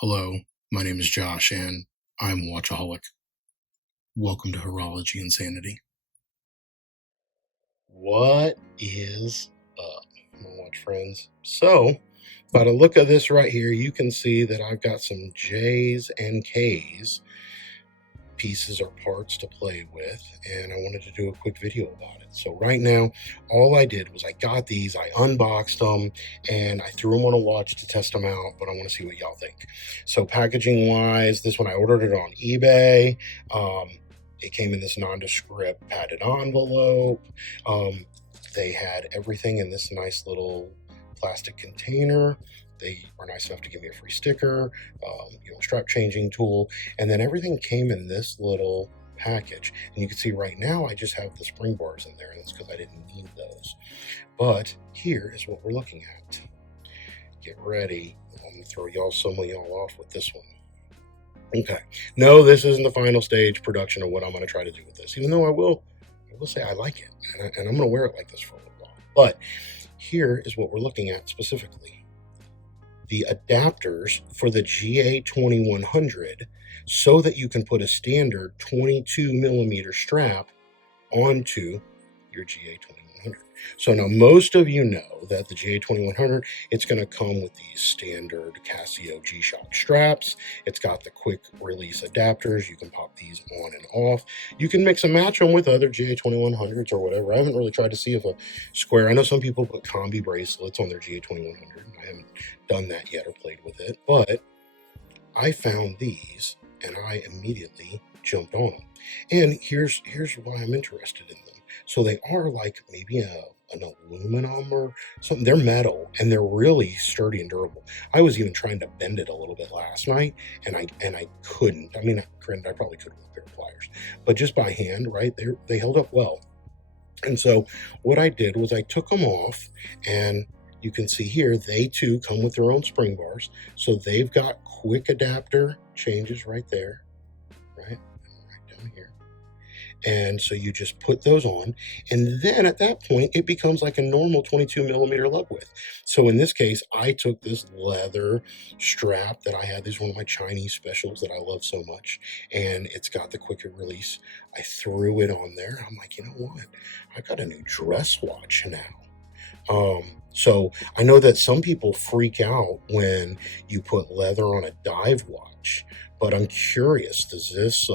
Hello, my name is Josh, and I'm a watchaholic. Welcome to Horology Insanity. What is up, my watch friends? So, by the look of this right here, you can see that I've got some J's and K's pieces or parts to play with, and I wanted to do a quick video about it. So right now, all I did was I got these, I unboxed them, and I threw them on a watch to test them out, but I want to see what y'all think. So packaging wise, this one I ordered it on eBay. It came in this nondescript padded envelope. They had everything in this nice little plastic container. They were nice enough to give me a free sticker, strap changing tool, and then everything came in this little package. And you can see right now I just have the spring bars in there, and that's because I didn't need those. But here is what we're looking at. Get ready. I'm going to throw some of y'all off with this one. Okay. No, this isn't the final stage production of what I'm going to try to do with this, even though I will say I like it, and I'm going to wear it like this for a little while. But here is what we're looking at specifically. The adapters for the GA2100 so that you can put a standard 22 millimeter strap onto your GA2100. So now most of you know that the GA2100, it's going to come with these standard Casio G-Shock straps. It's got the quick release adapters. You can pop these on and off. You can mix and match them with other GA2100s or whatever. I haven't really tried to see if a square, I know some people put combi bracelets on their GA2100. I haven't done that yet or played with it, but I found these and I immediately jumped on them. And here's why I'm interested in them. So they are like maybe an aluminum or something. They're metal and they're really sturdy and durable. I was even trying to bend it a little bit last night, and I couldn't. I mean, granted, I probably could with a pair of pliers, but just by hand, right? They held up well. And so what I did was I took them off, and you can see here, they too come with their own spring bars. So they've got quick adapter changes right there, right down here. And so you just put those on, and then at that point, it becomes like a normal 22 millimeter lug width. So in this case, I took this leather strap that I had. This is one of my Chinese specials that I love so much, and it's got the quicker release. I threw it on there. I'm like, you know what? I got a new dress watch now. So I know that some people freak out when you put leather on a dive watch, but I'm curious, does this,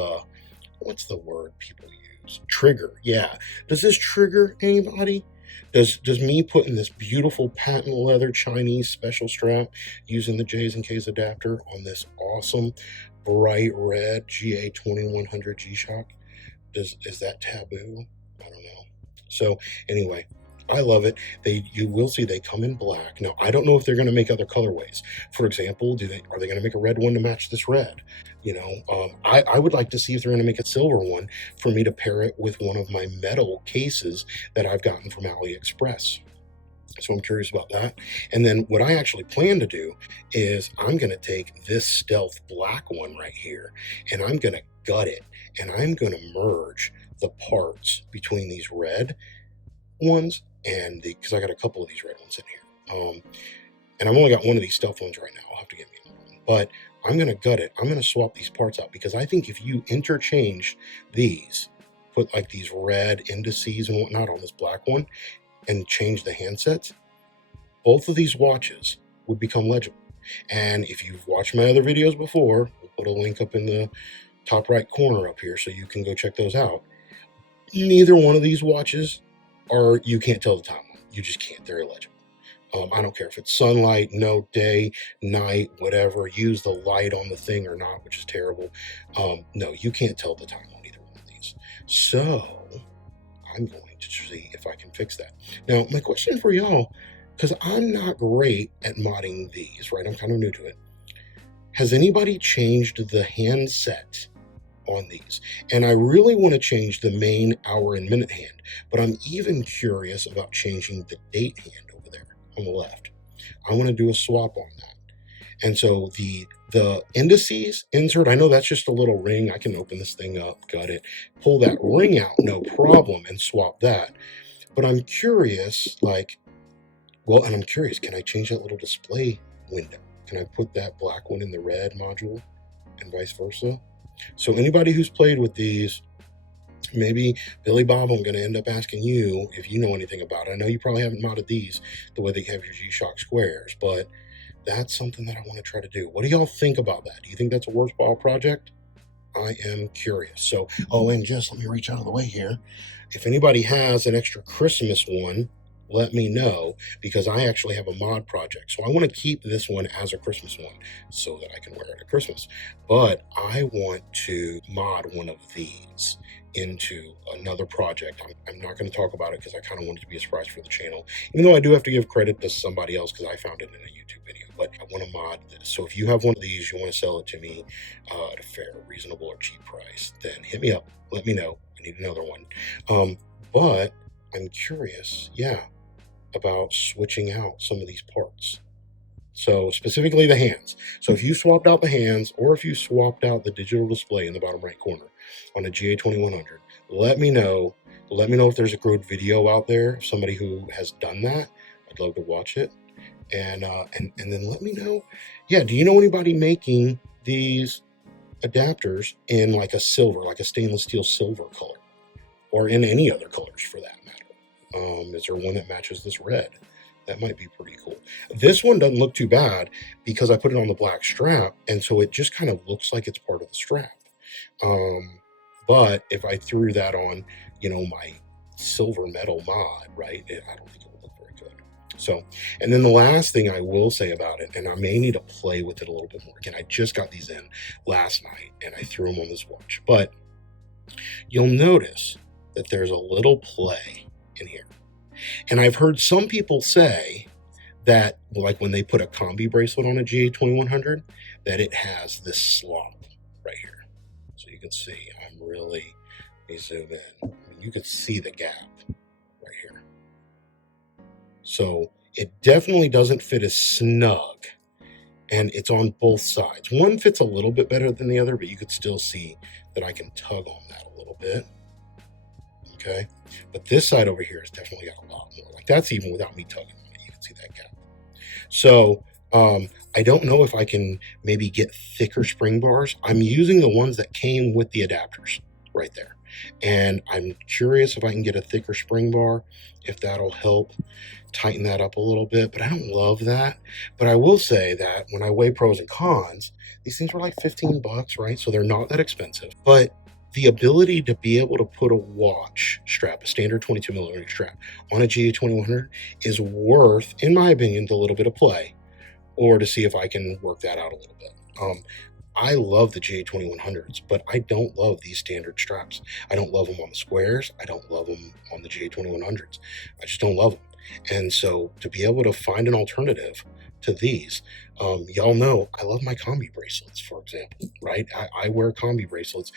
what's the word people use? Trigger. Yeah. Does this trigger anybody? Does me putting this beautiful patent leather Chinese special strap using the J's and K's adapter on this awesome bright red GA2100 G-Shock, is that taboo? I don't know. So anyway, I love it. You will see they come in black. Now, I don't know if they're going to make other colorways. For example, are they going to make a red one to match this red? I would like to see if they're going to make a silver one for me to pair it with one of my metal cases that I've gotten from AliExpress. So I'm curious about that. And then what I actually plan to do is I'm going to take this stealth black one right here, and I'm going to gut it, and I'm going to merge the parts between these red ones and because I got a couple of these red ones in here. And I've only got one of these stealth ones right now. I'll have to get me another one. But I'm going to gut it. I'm going to swap these parts out, because I think if you interchange these, put like these red indices and whatnot on this black one, and change the handsets, both of these watches would become legible. And if you've watched my other videos before, we'll put a link up in the top right corner up here so you can go check those out. Neither one of these watches you can't tell the time on. You just can't. They're illegible. I don't care if it's sunlight, no, day, night, whatever. Use the light on the thing or not, which is terrible. No, you can't tell the time on either one of these. So I'm going to see if I can fix that. Now, my question for y'all, because I'm not great at modding these, right? I'm kind of new to it. Has anybody changed the handset on these? And I really want to change the main hour and minute hand, but I'm even curious about changing the date hand over there on the left. I want to do a swap on that. And so the indices insert, I know that's just a little ring. I can open this thing up, gut it, pull that ring out, no problem, and swap that. But I'm curious, and I'm curious, can I change that little display window? and I put that black one in the red module and vice versa. So anybody who's played with these, maybe Billy Bob, I'm going to end up asking you if you know anything about it. I know you probably haven't modded these the way that you have your G-Shock squares, but that's something that I want to try to do. What do y'all think about that? Do you think that's a worthwhile project? I am curious. So, oh, and just let me reach out of the way here. If anybody has an extra Christmas one, let me know, because I actually have a mod project. So I want to keep this one as a Christmas one so that I can wear it at Christmas. But I want to mod one of these into another project. I'm not going to talk about it because I kind of want it to be a surprise for the channel, even though I do have to give credit to somebody else because I found it in a YouTube video. But I want to mod this. So if you have one of these, you want to sell it to me at a fair, reasonable, or cheap price, then hit me up. Let me know. I need another one. But I'm curious, about switching out some of these parts. So specifically the hands. So if you swapped out the hands, or if you swapped out the digital display in the bottom right corner on a GA2100, let me know. Let me know if there's a good video out there, somebody who has done that. I'd love to watch it. And then let me know. Yeah, do you know anybody making these adapters in like a silver, like a stainless steel silver color, or in any other colors for that matter? Is there one that matches this red? That might be pretty cool. This one doesn't look too bad because I put it on the black strap, and so it just kind of looks like it's part of the strap. But if I threw that on, my silver metal mod, right, I don't think it would look very good. So, and then the last thing I will say about it, and I may need to play with it a little bit more. Again, I just got these in last night, and I threw them on this watch. But you'll notice that there's a little play in here. And I've heard some people say that, like when they put a combi bracelet on a GA2100, that it has this slop right here. So you can see, let me zoom in. I mean, you can see the gap right here. So it definitely doesn't fit as snug, and it's on both sides. One fits a little bit better than the other, but you could still see that I can tug on that a little bit. Okay, but this side over here has definitely got a lot more. Like that's even without me tugging on it. You can see that gap. So I don't know if I can maybe get thicker spring bars. I'm using the ones that came with the adapters right there. And I'm curious if I can get a thicker spring bar, if that'll help tighten that up a little bit. But I don't love that. But I will say that when I weigh pros and cons, these things were like 15 bucks, right? So they're not that expensive. But the ability to be able to put a watch strap, a standard 22 millimeter strap, on a GA2100 is worth, in my opinion, the little bit of play, or to see if I can work that out a little bit. I love the GA2100s, but I don't love these standard straps. I don't love them on the squares. I don't love them on the GA2100s. I just don't love them. And so to be able to find an alternative to these, y'all know I love my combi bracelets, for example, right? I wear combi bracelets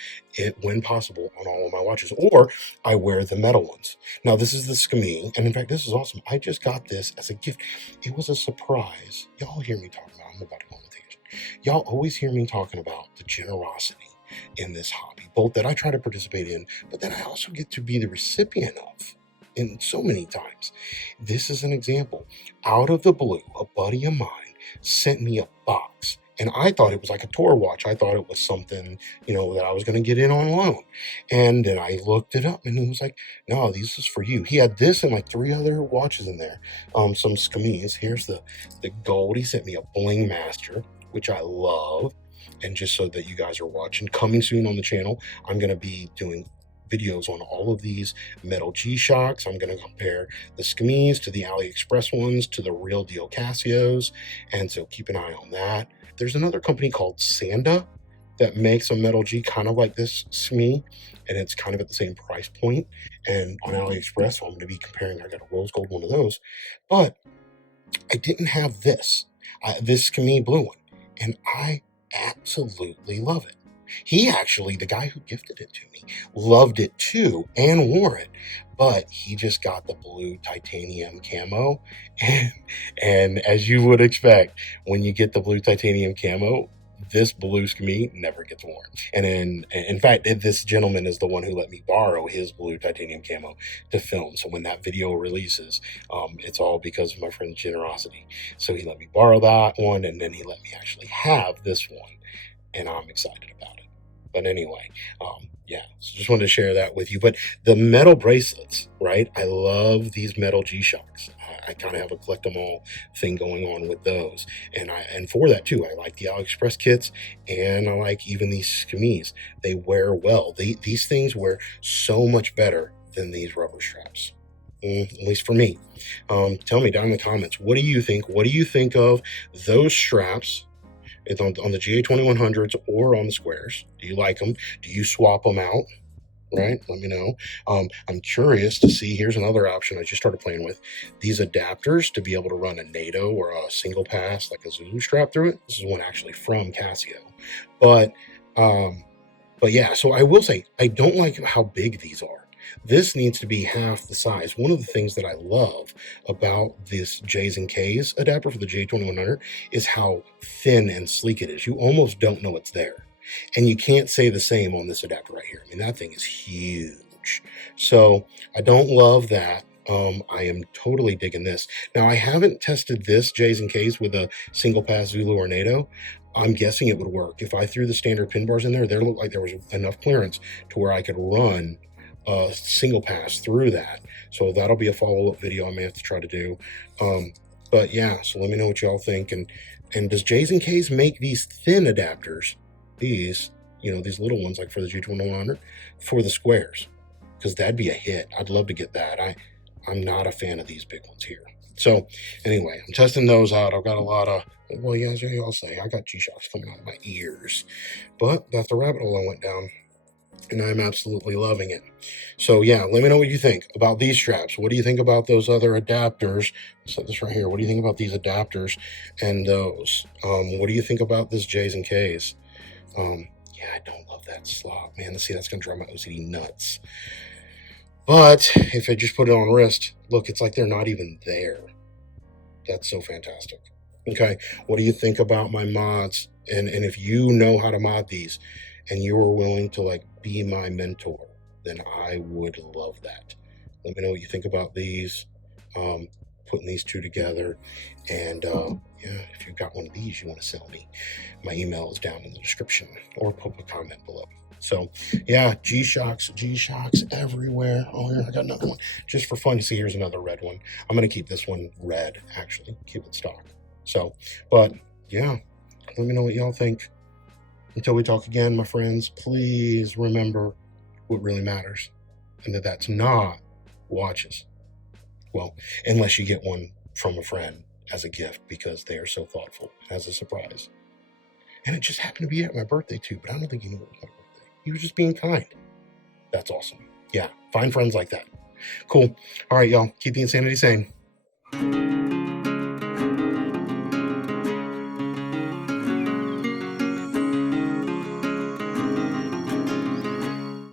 when possible on all of my watches, or I wear the metal ones. Now this is the Skami, and in fact this is awesome. I just got this as a gift. It was a surprise. Y'all hear me talking about, I'm about to go on a tangent. Y'all always hear me talking about the generosity in this hobby, both that I try to participate in, but that I also get to be the recipient of in so many times. This is an example. Out of the blue, a buddy of mine sent me a box, and I thought it was like a tour watch. I thought it was something, that I was going to get in on loan. And then I looked it up, and he was like, no, this is for you. He had this and like 3 other watches in there, some Skamis. Here's the gold. He sent me a Bling Master, which I love. And just so that you guys are watching, coming soon on the channel, I'm going to be doing videos on all of these metal G-Shocks. I'm going to compare the Skamis to the AliExpress ones to the real deal Casios, and so keep an eye on that. There's another company called Sanda that makes a metal G kind of like this Skami, and it's kind of at the same price point, and on AliExpress, so I'm going to be comparing. I got a rose gold one of those, but I didn't have this Skami blue one, and I absolutely love it. He actually, the guy who gifted it to me, loved it too and wore it, but he just got the blue titanium camo. And as you would expect, when you get the blue titanium camo, this blue Skimmy never gets worn. And in fact, this gentleman is the one who let me borrow his blue titanium camo to film. So when that video releases, it's all because of my friend's generosity. So he let me borrow that one, and then he let me actually have this one, and I'm excited about it. But anyway, yeah, so just wanted to share that with you. But the metal bracelets, right? I love these metal G-Shocks. I kind of have a collect them all thing going on with those. And for that too, I like the AliExpress kits, and I like even these Skimmys. They wear well. These things wear so much better than these rubber straps. At least for me. Tell me down in the comments, what do you think? What do you think of those straps? It's on the GA2100s or on the squares. Do you like them? Do you swap them out? Right? Let me know. I'm curious to see. Here's another option I just started playing with. These adapters to be able to run a NATO or a single pass, like a Zulu strap through it. This is one actually from Casio. But yeah, so I will say, I don't like how big these are. This needs to be half the size. One of the things that I love about this J's and K's adapter for the J2100 is how thin and sleek it is. You almost don't know it's there. And you can't say the same on this adapter right here. I mean, that thing is huge. So I don't love that. I am totally digging this. Now, I haven't tested this J's and K's with a single pass Zulu or NATO. I'm guessing it would work. If I threw the standard pin bars in there, there looked like there was enough clearance to where I could run a single pass through that. So that'll be a follow-up video I may have to try to do. But yeah, so let me know what y'all think. And does J's and K's make these thin adapters, these, you know, these little ones like for the G2100 for the squares? Because that'd be a hit. I'd love to get that. I'm not a fan of these big ones here. So anyway, I'm testing those out. I've got a lot of, well, yeah, as y'all say, I got G-Shocks coming out of my ears. But that's the rabbit hole I went down, and I'm absolutely loving it. So yeah, let me know what you think about these straps. What do you think about those other adapters? Set this right here. What do you think about these adapters and those? What do you think about this J's and K's? Yeah, I don't love that slot, man. See, that's gonna drive my OCD nuts. But if I just put it on wrist, look, it's like they're not even there. That's so fantastic. Okay, what do you think about my mods? And if you know how to mod these and you are willing to like be my mentor, then I would love that. Let me know what you think about these, putting these two together. And yeah, if you've got one of these you want to sell me, my email is down in the description, or put a comment below. So yeah, G-Shocks everywhere. Oh yeah, I got another one just for fun. See, here's another red one. I'm gonna keep this one red, actually, keep it stock. So, but yeah, let me know what y'all think. Until we talk again, my friends, please remember what really matters, and that's not watches. Well, unless you get one from a friend as a gift because they are so thoughtful, as a surprise. And it just happened to be at my birthday too, but I don't think he knew it was my birthday. He was just being kind. That's awesome. Yeah, find friends like that. Cool. All right, y'all, keep the insanity sane.